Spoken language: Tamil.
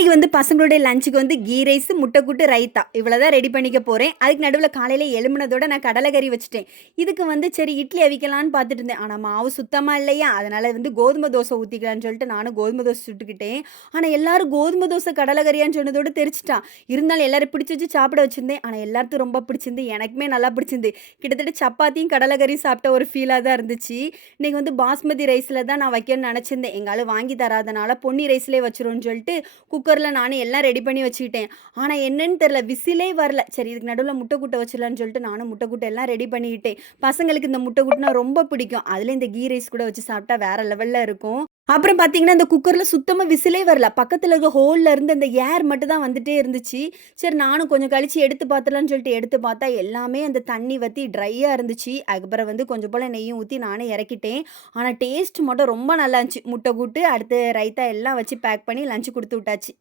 இன்னைக்கு வந்து பசங்களுடைய லஞ்சுக்கு வந்து கீ ரைஸ் முட்டைக்கூட்டு ரைத்தா இவ்வளோ தான் ரெடி பண்ணிக்க போகிறேன் அதுக்கு நடுவில் காலையில் எலும்புனதோட நான் கடலைக்கறி வச்சுட்டேன். இதுக்கு வந்து சரி இட்லி அவிக்கலான்னு பார்த்துட்டு இருந்தேன். ஆனால் மாவு சுத்தமாக இல்லையா? அதனால் வந்து கோதுமை தோசை ஊற்றிக்கலான்னு சொல்லிட்டு நானும் கோதுமை தோசை சுட்டுக்கிட்டேன். ஆனால் எல்லோரும் கோதுமை தோசை கடலைக்கறியான்னு சொன்னதோடு தெரிச்சிட்டான் இருந்தாலும் எல்லோரும் பிடிச்சி வச்சு சாப்பிட வச்சுருந்தேன். ஆனால் எல்லாத்துக்கும் ரொம்ப பிடிச்சிருந்து எனக்குமே நல்லா பிடிச்சிருந்து. கிட்டத்தட்ட சப்பாத்தியும் கடலைக்கறியும் சாப்பிட்ட ஒரு ஃபீலாக தான் இருந்துச்சு. இன்றைக்கி வந்து பாஸ்மதி ரைஸில் தான் நான் வைக்கணும்னு நினச்சிருந்தேன். எங்களால் வாங்கி தராதனால பொன்னி ரைஸ்லேயே வச்சிரும்னு சொல்லிட்டு குக்கர் குக்கரில் நானே எல்லாம் ரெடி பண்ணி வச்சுக்கிட்டேன். ஆனால் என்னன்னு தெரில விசிலே வரல. சரி இதுக்கு நடுவில் முட்டை கூட்டை வச்சிடலான்னு சொல்லிட்டு நானும் முட்டை கூட்டை எல்லாம் ரெடி பண்ணிக்கிட்டேன். பசங்களுக்கு இந்த முட்டை கூட்டுனா ரொம்ப பிடிக்கும். அதில் இந்த கீ ரைஸ் கூட வச்சு சாப்பிட்டா வேற லெவலில் இருக்கும். அப்புறம் பார்த்தீங்கன்னா இந்த குக்கரில் சுத்தமாக விசிலே வரல. பக்கத்தில் இருக்க ஹோலில் இருந்து அந்த ஏர் மட்டும் தான் வந்துட்டே இருந்துச்சு. சரி நானும் கொஞ்சம் கழிச்சு எடுத்து பார்த்துலான்னு சொல்லிட்டு எடுத்து பார்த்தா எல்லாமே அந்த தண்ணி வற்றி ட்ரையாக இருந்துச்சு. அதுக்கப்புறம் வந்து கொஞ்சம் போல் நெய்யும் ஊற்றி நானே இறக்கிட்டேன். ஆனால் டேஸ்ட் மட்டும் ரொம்ப நல்லா இருந்துச்சு. முட்டை கூட்டு அடுத்து ரைத்தா எல்லாம் வச்சு பேக் பண்ணி லஞ்சு கொடுத்து விட்டாச்சு.